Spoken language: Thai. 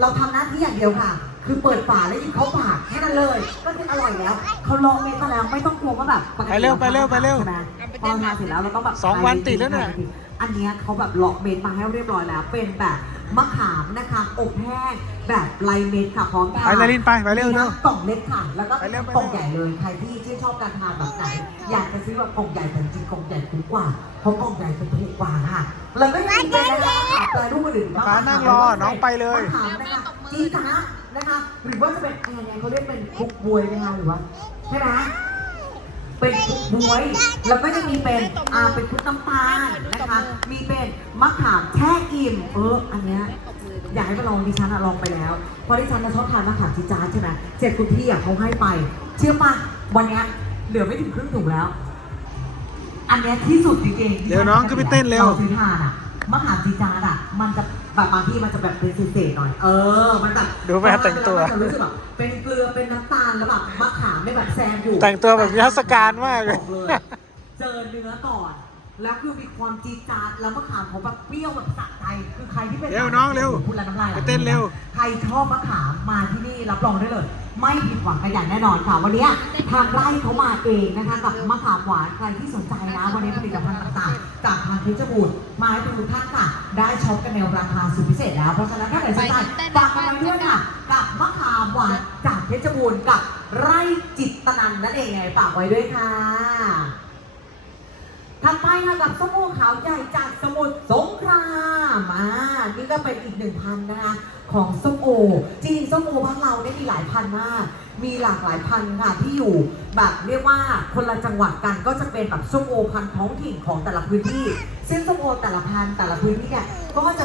เราทำหน้าที่อย่างเดียวค่ะ คือเปิดฝาแล้วหยิบเข้าปากแค่นั้นเลย ก็คืออร่อยแล้ว เขาลองเมนมาแล้วไม่ต้องกลัวว่าแบบปกติไปเร็วไปเร็วไปเร็วใช่ไหมพอทานเสร็จแล้วเราต้องแบบสองวันติดแล้วเนี่ย อันเนี้ยเขาแบบล็อกเมนมาให้เรียบร้อยแล้ว เป็นแบบมะขามนะคะอบแห้งแบบไลเมนค่ะพร้อมทานไปนารินไปไปเร็วเร็วกล่องเล็กค่ะ แล้วก็ไปเร็วไปเร็ว กล่องใหญ่เลยใครที่ชื่นชอบการทานแบบไหนอยากจะซื้อแบบกล่องใหญ่แต่จริงๆกล่องใหญ่ถูกกว่าเพราะกล่องใหญ่จะถูกกว่า ค่ะแล้วก็ยังมีเป็นนะคะแปรรูปอื่นๆมากป้านั่งรอน้องไปเลยมะขามนะคะจีจ้านะคะ หรือว่าจะเป็นอะไรเนี่ยเขาเรียกเป็นคุกบวยไหมคะหรือว่าใช่ไหมเป็นคุกบวย แล้วก็จะมีเป็นอ่าเป็นคุกน้ำตาลนะคะ มีเป็นมะขามแช่อิ่ม เออ อันเนี้ย อยากให้มาลองดิฉันอะลองไปแล้ว เพราะดิฉันน่ะชอบทานมะขามจีดจาร์ดใช่ไหมเสร็จคุณพี่อะเขาให้ไป เชื่อปะวันเนี้ยเหลือไม่ถึงครึ่งถุงแล้ว อันเนี้ยที่สุดจริงๆเดี๋ยวน้องขึ้นไปเต้นเร็วาซื้อทานอะมะขามจีดจาร์ดอะมันจะแบบบางที่มันจะแบบเป็นเศษๆหน่อย เออ มันแบบดูแม่แต่งตัว มันจะรู้สึกแบบเป็นเกลือเป็นน้ำตาลแล้วแบบมะขามไม่แบบแซมอยู่ แต่งตัวแบบนิทรรศการมากเลยบอกเลยเจอเนื้อก่อน แล้วคือมีความจีดจาดแล้วมะขามเขาแบบเปรี้ยวแบบสะใจ คือใครที่เป็นเร็วน้องเร็ว พูดแล้วน้ำลายไหลไปเต้นเร็ว ใครชอบมะขามมาที่นี่รับรองได้เลย ไม่ผิดหวังกันอย่างแน่นอนค่ะ วันนี้ทางไร่เขามาเองนะคะกับมะขามหวานใครที่สนใจนะวันนี้ผลิตภัณฑ์ต่างๆ จากทางเพชรบูรณ์มาให้ทุกท่านค่ะ ได้ช็อปกันในราคาสุดพิเศษแล้วเพราะฉะนั้นถ้าใครสนใจฝากกันไว้ด้วยค่ะกับมะขามหวานจากเพชรบูรณ์กับไร่จิตตนันนั่นเองไงฝากไว้ด้วยค่ะ ถัดไปค่ะกับส้มโอขาวใหญ่จากสมุทรสงครามอ่านี่ก็เป็นอีกหนึ่งพันนะคะของส้มโอ จริงๆส้มโอบ้านเราเนี่ยมีหลายพันมาก มีหลากหลายพันค่ะที่อยู่แบบเรียกว่าคนละจังหวัดกันก็จะเป็นแบบส้มโอพันท้องถิ่นของแต่ละพื้นที่ ซึ่งส้มโอแต่ละพันแต่ละพื้นที่เนี่ยก็จะ